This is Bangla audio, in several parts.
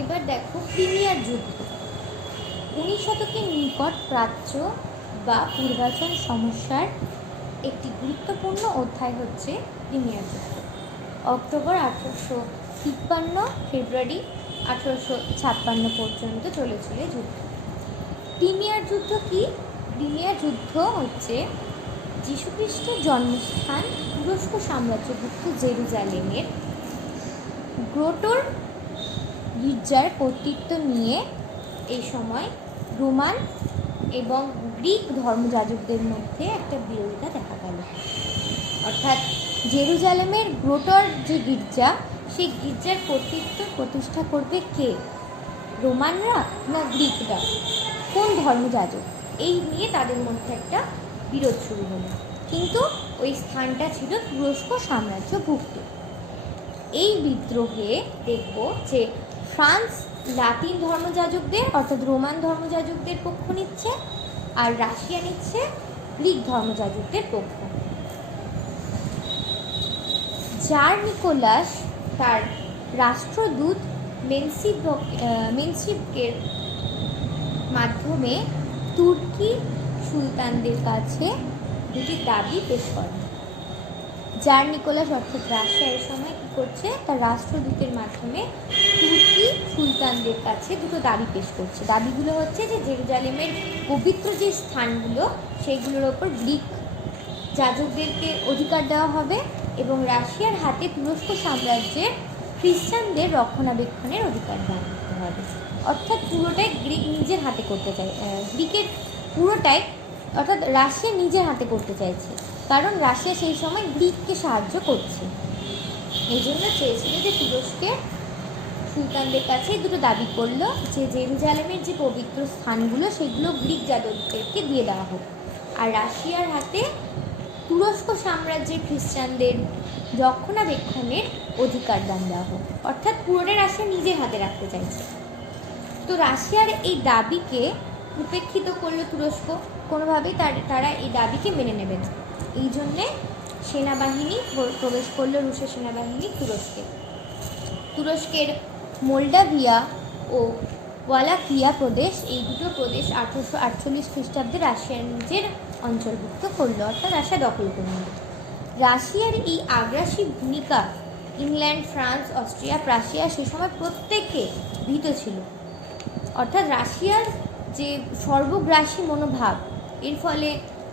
এবার দেখো ক্রিমিয়ার যুদ্ধ। 19 শতকের নিকট প্রাচ্য বা পূর্বাঞ্চল সমস্যার একটি গুরুত্বপূর্ণ অধ্যায় হচ্ছে ক্রিমিয়ার যুদ্ধ। অক্টোবর 1853, ফেব্রুয়ারি 1856 পর্যন্ত চলেছিল যুদ্ধ। ক্রিমিয়ার যুদ্ধ কি? ক্রিমিয়ার যুদ্ধ হচ্ছে যীশুখ্রিস্টের জন্মস্থান তুরস্ক সাম্রাজ্যভুক্ত জেরুজালেমের গ্রোটোর গির্জার কর্তৃত্ব নিয়ে এই সময় রোমান এবং গ্রিক ধর্মযাজকদের মধ্যে একটা বিরোধিতা দেখা গেল। অর্থাৎ জেরুজালেমের গ্রোটোর যে গির্জা, সেই গির্জার কর্তৃত্ব প্রতিষ্ঠা করবে কে? রোমানরা না গ্রিকরা? কোন ধর্মযাজক? এই নিয়ে তাদের মধ্যে একটা বিরোধ শুরু হলো। কিন্তু ওই স্থানটা ছিল তুরস্ক সাম্রাজ্যভুক্ত। এই বিদ্রোহে দেখব যে ফ্রান্স লাতিন ধর্মযাজকদের অর্থাৎ রোমান ধর্মযাজকদের পক্ষ নিচ্ছে, আর রাশিয়া নিচ্ছে গ্রিক ধর্মযাজকদের পক্ষ। জার নিকোলাস তার রাষ্ট্রদূত মেনসিভকের মাধ্যমে তুর্কি সুলতানদের কাছে দুটি দাবি পেশ করেন। জার নিকোলাস অর্থাৎ রাশিয়া এর সময় কী করছে? তার রাষ্ট্রদূতের মাধ্যমে তুর্কি সুলতানদের কাছে দুটো দাবি পেশ করছে। দাবিগুলো হচ্ছে যে জেরুজালেমের পবিত্র যে স্থানগুলো সেইগুলোর ওপর গ্রিক যাজকদেরকে অধিকার দেওয়া হবে এবং রাশিয়ার হাতে তুরস্ক সাম্রাজ্যের খ্রিস্টানদের রক্ষণাবেক্ষণের অধিকার দেওয়া করতে হবে। অর্থাৎ পুরোটাই গ্রিক নিজের হাতে করতে চায়, গ্রিকের পুরোটাই অর্থাৎ রাশিয়া নিজের হাতে করতে চাইছে, কারণ রাশিয়া সেই সময় গ্রিককে সাহায্য করছে। এই জন্য চেয়েছিল যে তুরস্কের সুলতানদের কাছে দুটো দাবি করলো যে জেরুজালেমের যে পবিত্র স্থানগুলো সেগুলো গ্রিক যাজকদেরকে দিয়ে দেওয়া হোক, আর রাশিয়ার হাতে তুরস্ক সাম্রাজ্যের খ্রিস্টানদের রক্ষণাবেক্ষণের অধিকার দান দেওয়া হোক। অর্থাৎ পুরোটা রাশিয়া নিজের হাতে রাখতে চাইছে। তো রাশিয়ার এই দাবিকে উপেক্ষিত করলো তুরস্ক, কোনোভাবেই তারা এই দাবিকে মেনে নেবে না। এই জন্যে সেনাবাহিনী প্রবেশ করলো, রুশের সেনাবাহিনী তুরস্কের মোল্ডাভিয়া ও ওয়ালাকিয়া প্রদেশ, এই দুটো প্রদেশ 1848 খ্রিস্টাব্দে রাশিয়ার নিজের অঞ্চলভুক্ত করলো, অর্থাৎ রাশিয়া দখল করে নিল। রাশিয়ার এই আগ্রাসী ভূমিকা ইংল্যান্ড, ফ্রান্স, অস্ট্রিয়া, প্রাশিয়া সে সময় প্রত্যেকে ভীত ছিল। অর্থাৎ রাশিয়ার যে সর্বগ্রাসী মনোভাব, এর ফলে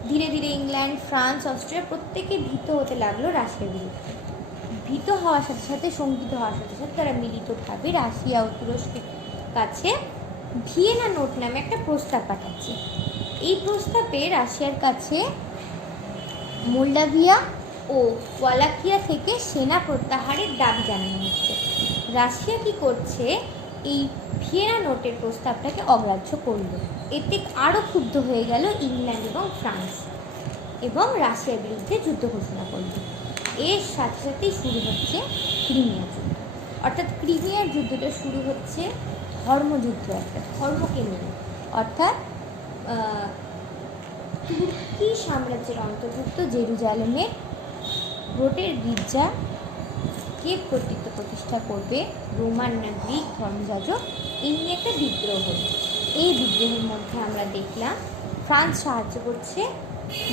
ধীরে ধীরে ইংল্যান্ড, ফ্রান্স, অস্ট্রিয়া প্রত্যেকে ভীত হতে লাগলো রাশিয়ার বিরুদ্ধে। ভীত হওয়ার সাথে সাথে, শঙ্কিত হওয়ার সাথে সাথে তারা মিলিতভাবে রাশিয়া ও তুরস্কের কাছে ভিয়েনা নোট নামে একটা প্রস্তাব পাঠাচ্ছে। এই প্রস্তাবে রাশিয়ার কাছে মোল্ডাভিয়া ও ওয়ালাকিয়া থেকে সেনা প্রত্যাহারের দাবি জানানো হচ্ছে। রাশিয়া কি করছে? এই ভিয়েনা নোটের প্রস্তাবটাকে অগ্রাহ্য করল। এতে আরও ক্ষুব্ধ হয়ে গেল ইংল্যান্ড এবং ফ্রান্স, এবং রাশিয়ার বিরুদ্ধে যুদ্ধ ঘোষণা করল। এর সাথে সাথেই শুরু হচ্ছে ক্রিমিয়ার যুদ্ধ। অর্থাৎ ক্রিমিয়ার যুদ্ধটা শুরু হচ্ছে ধর্মযুদ্ধ, একটা ধর্মকে নিয়ে। অর্থাৎ তুর্কি সাম্রাজ্যের অন্তর্ভুক্ত জেরুজালেমের গ্রোটোর গির্জা কে কর্তৃত্ব প্রতিষ্ঠা করবে, রোমান না গ্রিক ধর্মযাজক, এই নিয়ে একটা বিদ্রোহ হলো। এই বিদ্রোহের মধ্যে আমরা দেখলাম ফ্রান্স সাহায্য করছে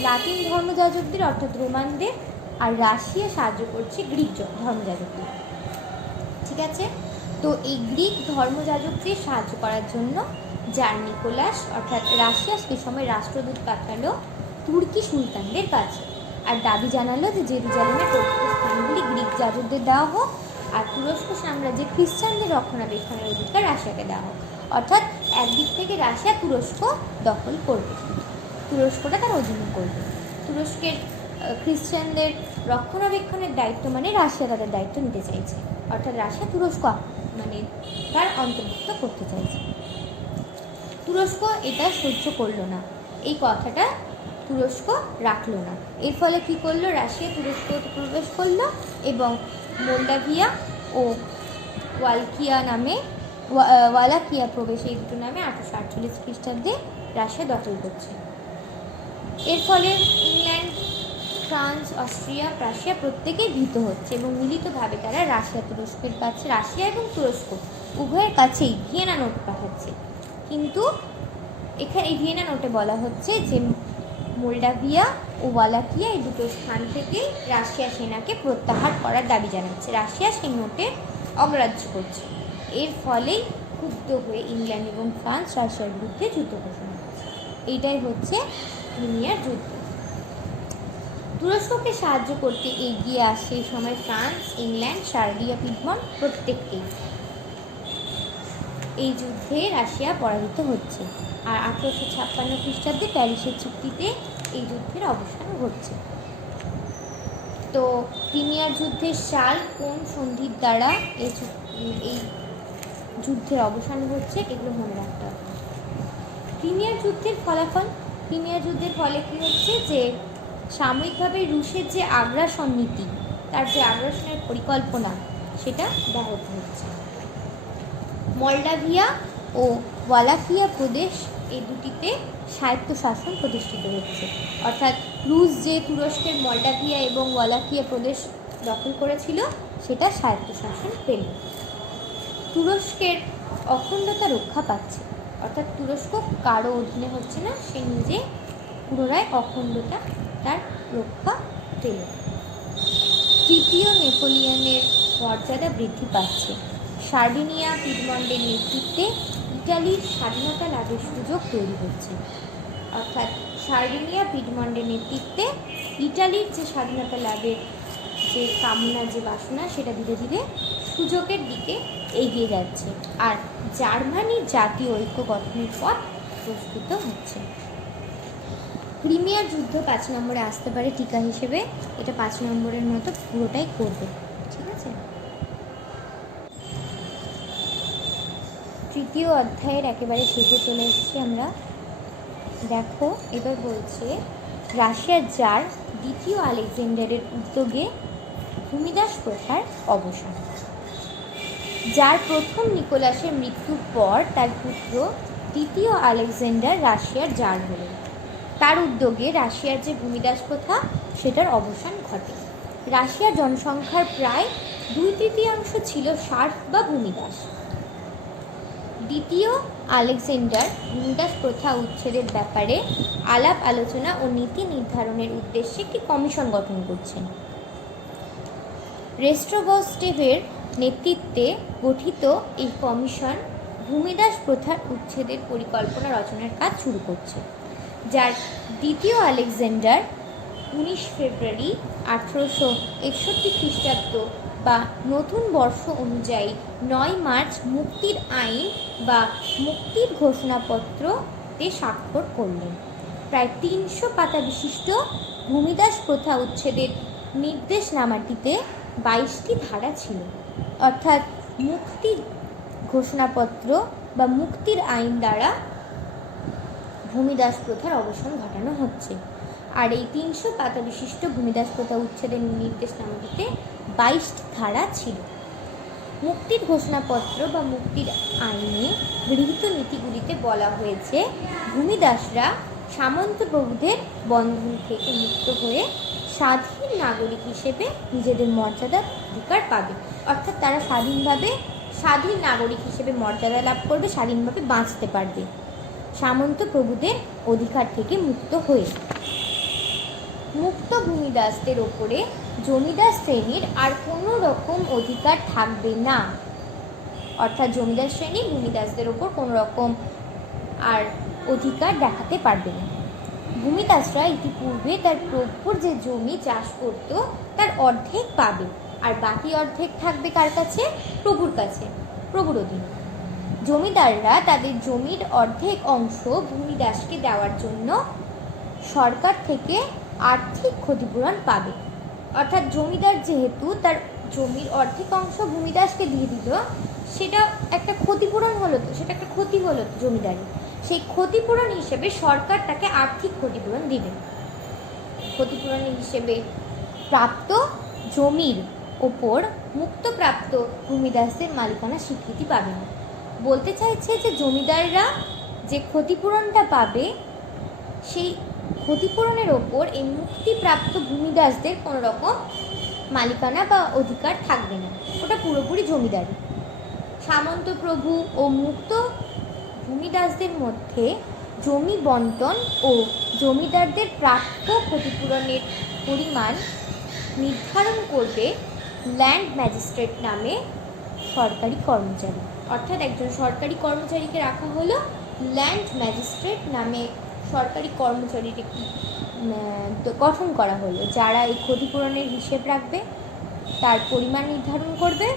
লাতিন ধর্মযাজকদের অর্থাৎ রোমানদের, আর রাশিয়া সাহায্য করছে গ্রিক ধর্মযাজকদের। ঠিক আছে? তো এই গ্রিক ধর্মযাজকদের সাহায্য করার জন্য জার নিকোলাস অর্থাৎ রাশিয়া সে সময় রাষ্ট্রদূত পাঠালো তুর্কি সুলতানদের কাছে, আর দাবি জানালো যে জেরুজালেমের পবিত্র স্থানগুলি গ্রিক যাজকদের দেওয়া হোক, আর তুরস্ক সাম্রাজ্যের খ্রিস্টানদের রক্ষণাবেক্ষণের অধিকার রাশিয়াকে দেওয়া হোক। অর্থাৎ একদিক থেকে রাশিয়া তুরস্ক দখল করবে, তুরস্কটা তার অধীনে করবে। তুরস্কের খ্রিস্টানদের রক্ষণাবেক্ষণের দায়িত্ব মানে রাশিয়া তাদের দায়িত্ব নিতে চাইছে, অর্থাৎ রাশিয়া তুরস্ক মানে তার অন্তর্ভুক্ত করতে চাইছে। তুরস্ক এটা সহ্য করলো না, এই কথাটা তুরস্ক রাখলো না। এর ফলে কী করলো? রাশিয়া তুরস্কতে প্রবেশ করলো এবং মোল্ডাভিয়া ও ওয়ালাকিয়া প্রবেশ, এই দুটো নামে 1848 খ্রিস্টাব্দে রাশিয়া দখল করছে। এর ফলে ইংল্যান্ড, ফ্রান্স, অস্ট্রিয়া, প্রাশিয়া প্রত্যেকেই ভীত হচ্ছে এবং মিলিতভাবে তারা তুরস্কের কাছে, রাশিয়া এবং তুরস্ক উভয়ের কাছেই ভিয়েনা নোট পাঠাচ্ছে। কিন্তু এখানে এই ভিয়েনা নোটে বলা হচ্ছে যে মোলডাভিয়া ও ওয়ালাকিয়া এই দুটো স্থান থেকে রাশিয়া সেনাকে প্রত্যাহার করার দাবি জানাচ্ছে। রাশিয়া সেই নোটে অগ্রাহ্য করছে। এর ফলেই ক্ষুব্ধ হয়ে ইংল্যান্ড এবং ফ্রান্স রাশিয়ার বিরুদ্ধে যুদ্ধ ঘোষণা করছে। এইটাই হচ্ছে ক্রিমিয়ার যুদ্ধ। তুরস্ককে সাহায্য করতে এগিয়ে আসে এই সময় ফ্রান্স, ইংল্যান্ড, সার্বিয়া, পিডমন্ট প্রত্যেককেই। এই যুদ্ধে রাশিয়া পরাজিত হচ্ছে আর 1856 খ্রিস্টাব্দে প্যারিসের চুক্তিতে এই যুদ্ধের অবসান ঘটছে। তো ক্রিমিয়ার যুদ্ধের সাল কোন সন্ধির দ্বারা এই যুদ্ধের অবসান ঘটছে এগুলো মনে রাখতে হবে। ক্রিমিয়ার যুদ্ধের ফলাফল, ক্রিমিয়ার যুদ্ধের ফলে কী হচ্ছে যে সাময়িকভাবে রুশের যে আগ্রাসন নীতি, তার যে আগ্রাসনের পরিকল্পনা সেটা ব্যাহত হচ্ছে। মলডাভিয়া ও ওয়ালাকিয়া প্রদেশ এই দুটিতে স্বায়ত্তশাসন প্রতিষ্ঠিত হচ্ছে। অর্থাৎ রুশ যে তুরস্কের মলডাভিয়া এবং ওয়ালাকিয়া প্রদেশ দখল করেছিল সেটা স্বায়ত্তশাসন পেল। তুরস্কের অখণ্ডতা রক্ষা পাচ্ছে, অর্থাৎ তুরস্ক কারো অধীনে হচ্ছে না, সে নিজে পুনরায় অখণ্ডতা তার রক্ষা পেল। তৃতীয় নেপোলিয়নের মর্যাদা বৃদ্ধি পাচ্ছে। সার্ডিনিয়া, পিডমন্টের নেতৃত্বে ইটালির স্বাধীনতা লাভের সুযোগ তৈরি হচ্ছে। অর্থাৎ সার্ডিনিয়া, পিডমন্টের নেতৃত্বে ইটালির যে স্বাধীনতা লাভের যে কামনা, যে বাসনা, সেটা ধীরে ধীরে সুযোগের দিকে এগিয়ে যাচ্ছে। আর জার্মানির জাতীয় ঐক্য গঠনের পথ প্রস্তুত হচ্ছে। ক্রিমিয়ার যুদ্ধ 5 নম্বরে আসতে পারে টিকা হিসেবে, এটা 5 নম্বরের মতো পুরোটাই করবে, ঠিক আছে। তৃতীয় অধ্যায়ের একেবারে শেষে চলে এসেছি আমরা। দেখো এবার বলছে রাশিয়ার জার দ্বিতীয় আলেকজান্ডারের উদ্যোগে ভূমিদাস প্রথার অবসান। জার প্রথম নিকোলাসের মৃত্যুর পর তার পুত্র দ্বিতীয় আলেকজান্ডার রাশিয়ার জার হলেন। তার উদ্যোগে রাশিয়ার যে ভূমিদাস প্রথা সেটার অবসান ঘটে। রাশিয়ার জনসংখ্যার প্রায় 2/3 ছিল সার্ফ বা ভূমিদাস। দ্বিতীয় আলেকজান্ডার ভূমিদাস প্রথা উচ্ছেদের ব্যাপারে আলাপ আলোচনা ও নীতি নির্ধারণের উদ্দেশ্যে একটি কমিশন গঠন করছেন। রেস্ট্রোভস্টেভের নেতৃত্বে গঠিত এই কমিশন ভূমিদাস প্রথার উচ্ছেদের পরিকল্পনা রচনার কাজ শুরু করছে। যার দ্বিতীয় আলেকজান্ডার 19 ফেব্রুয়ারি 1861 খ্রিস্টাব্দ বা নতুন বর্ষ অনুযায়ী 9 মার্চ মুক্তির আইন বা মুক্তির ঘোষণাপত্রতে স্বাক্ষর করলেন। প্রায় 300 পাতা বিশিষ্ট ভূমিদাস প্রথা উচ্ছেদের নির্দেশনামাটিতে 22টি ধারা ছিল। অর্থাৎ মুক্তির ঘোষণাপত্র বা মুক্তির আইন দ্বারা ভূমিদাস প্রথার অবসান ঘটানো হচ্ছে। আর এই 300 পাতা বিশিষ্ট ভূমিদাস প্রথা উচ্ছেদের নির্দেশনামাটিতে 22টি ধারা ছিল। মুক্তির ঘোষণাপত্র বা মুক্তির আইনে গৃহীত নীতিগুলিতে বলা হয়েছে ভূমিদাসরা সামন্ত প্রভুদের বন্ধন থেকে মুক্ত হয়ে স্বাধীন নাগরিক হিসেবে নিজেদের মর্যাদার অধিকার পাবে। অর্থাৎ তারা স্বাধীন নাগরিক হিসেবে মর্যাদা লাভ করবে, স্বাধীনভাবে বাঁচতে পারবে সামন্ত প্রভুদের অধিকার থেকে মুক্ত হয়ে। মুক্ত ভূমিদাসদের ওপরে জমিদার শ্রেণীর আর কোনো রকম অধিকার থাকবে না। অর্থাৎ জমিদার শ্রেণী ভূমিদাসদের ওপর কোনো রকম আর অধিকার দেখাতে পারবে না। ভূমিদাসরা ইতিপূর্বে তার প্রভুর যে জমি চাষ করত তার অর্ধেক পাবে, আর বাকি অর্ধেক থাকবে কার কাছে? প্রভুর কাছে, প্রভুর অধীনে। জমিদাররা তাদের জমির অর্ধেক অংশ ভূমিদাসকে দেওয়ার জন্য সরকার থেকে আর্থিক ক্ষতিপূরণ পাবে। অর্থাৎ জমিদার যেহেতু তার জমির অর্ধেক অংশ ভূমিদাসকে দিয়ে দিল, সেটা একটা ক্ষতিপূরণ হলো, তো সেটা একটা ক্ষতি হলো জমিদারের। সেই ক্ষতিপূরণ হিসেবে সরকার তাকে আর্থিক ক্ষতিপূরণ দিবে। ক্ষতিপূরণ হিসেবে প্রাপ্ত জমির ওপর মুক্তপ্রাপ্ত ভূমিদাসদের মালিকানা স্বীকৃতি পাবে না। বলতে চাইছে যে জমিদাররা যে ক্ষতিপূরণটা পাবে সেই ক্ষতিপূরণের ওপর এই মুক্তিপ্রাপ্ত ভূমিদাসদের কোনো রকম মালিকানা বা অধিকার থাকবে না, ওটা পুরোপুরি জমিদারি। সামন্ত প্রভু ও মুক্ত ভূমিদাসদের মধ্যে জমি বন্টন ও জমিদারদের প্রাপ্য ক্ষতিপূরণের পরিমাণ নির্ধারণ করবে ল্যান্ড ম্যাজিস্ট্রেট নামে সরকারি কর্মচারী। অর্থাৎ একজন সরকারি কর্মচারীকে রাখা হলো, ল্যান্ড ম্যাজিস্ট্রেট নামে সরকারি কর্মচারীকে গঠন করা হলো, যারা এই ক্ষতিপূরণের হিসেব রাখবে, তার পরিমাণ নির্ধারণ করবে,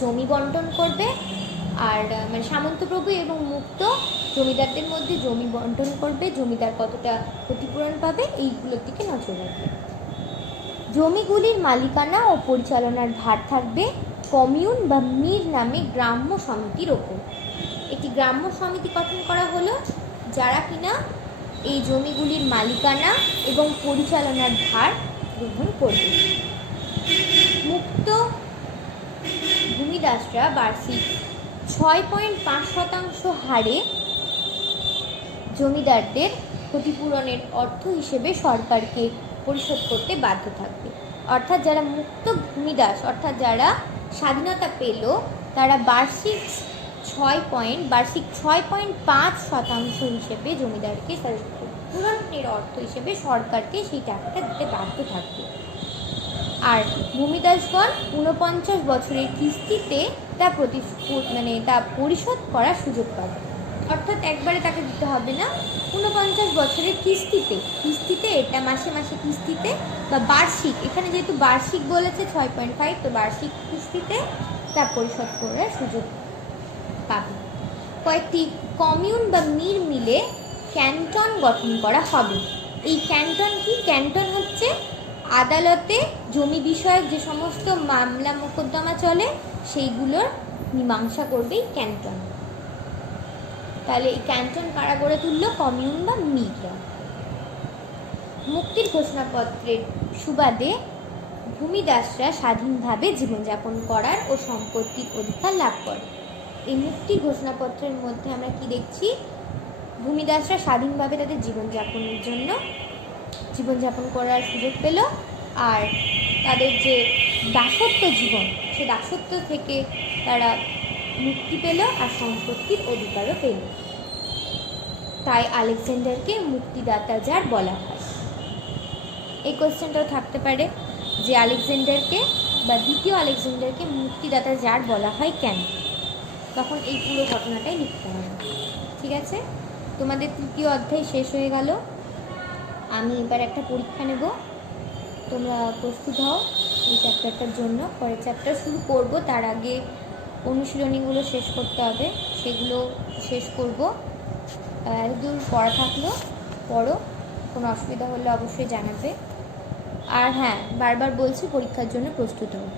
জমি বন্টন করবে, আর মানে সামন্তপ্রভু এবং মুক্ত জমিদারদের মধ্যে জমি বন্টন করবে, জমিদার কতটা ক্ষতিপূরণ পাবে এইগুলোর দিকে নজর রাখবে। জমিগুলির মালিকানা ও পরিচালনার ভার থাকবে কমিউন বা মির নামে গ্রাম্য সমিতির ওপর। একটি গ্রাম্য সমিতি গঠন করা হলো, যারা কিনা এই জমিগুলির মালিকানা এবং পরিচালনার ভার গ্রহণ করবে। মুক্ত ভূমিদাসরা বার্ষিক 6.5% হারে জমিদারদের ক্ষতিপূরণের অর্থ হিসেবে সরকারকে পরিশোধ করতে বাধ্য থাকবে। অর্থাৎ যারা মুক্ত ভূমিদাস, অর্থাৎ যারা স্বাধীনতা পেল, তারা বার্ষিক 6.5% হিসেবে জমিদারকে ক্ষতিপূরণের অর্থ হিসেবে সরকারকে সেই টাকাটা দিতে বাধ্য থাকবে। আর ভূমিদাসগণ 49 বছরের কিস্তিতে তা পরিশোধ করার সুযোগ পাবে। অর্থাৎ একবারে তাকে দিতে হবে না, 49 বছরের কিস্তিতে এটা মাসে মাসে কিস্তিতে বা বার্ষিক, এখানে যেহেতু বার্ষিক বলেছে 6.5, তো বার্ষিক কিস্তিতে তা পরিশোধ করার সুযোগ পাবে। কয়েকটি কমিউন বা মির মিলে ক্যান্টন গঠন করা হবে। এই ক্যান্টন কি? ক্যান্টন হচ্ছে আদালতে জমি বিষয়ক যে সমস্ত মামলা মোকদ্দমা চলে সেইগুলোর মীমাংসা করবে এই ক্যান্টন। তাহলে এই ক্যান্টন কারা গড়ে তুলল? কমিউন বা মিররা। মুক্তির ঘোষণাপত্রের সুবাদে ভূমিদাসরা স্বাধীনভাবে জীবনযাপন করার ও সম্পত্তির অধিকার লাভ করে। এই মুক্তির ঘোষণাপত্রের মধ্যে আমরা কি দেখছি? ভূমিদাসরা স্বাধীনভাবে তাদের জীবনযাপন করার সুযোগ পেল, আর তাদের যে দাসত্ব জীবন, সে দাসত্ব থেকে তারা মুক্তি পেল আর সম্পত্তির অধিকারও পেল। তাই আলেকজান্ডারকে মুক্তিদাতা জার বলা হয়। এই কোশ্চেনটাও থাকতে পারে যে আলেকজান্ডারকে বা দ্বিতীয় আলেকজান্ডারকে মুক্তিদাতা জার বলা হয় কেন? তখন এই পুরো ঘটনাটাই লিখতে হবে। ঠিক আছে, তোমাদের তৃতীয় অধ্যায় শেষ হয়ে গেল। আমি এবার একটা পরীক্ষা নেব, তোমরা প্রস্তুত হও এই চ্যাপ্টারটার জন্য। পরের চ্যাপ্টার শুরু করব, তার আগে অনুশীলনীগুলো শেষ করতে হবে, সেগুলো শেষ করব। এতদূর পড়া থাকলো, পড়ো, কোনো অসুবিধা হলে অবশ্যই জানাবে। আর হ্যাঁ, বারবার বলছি পরীক্ষার জন্য প্রস্তুত হও।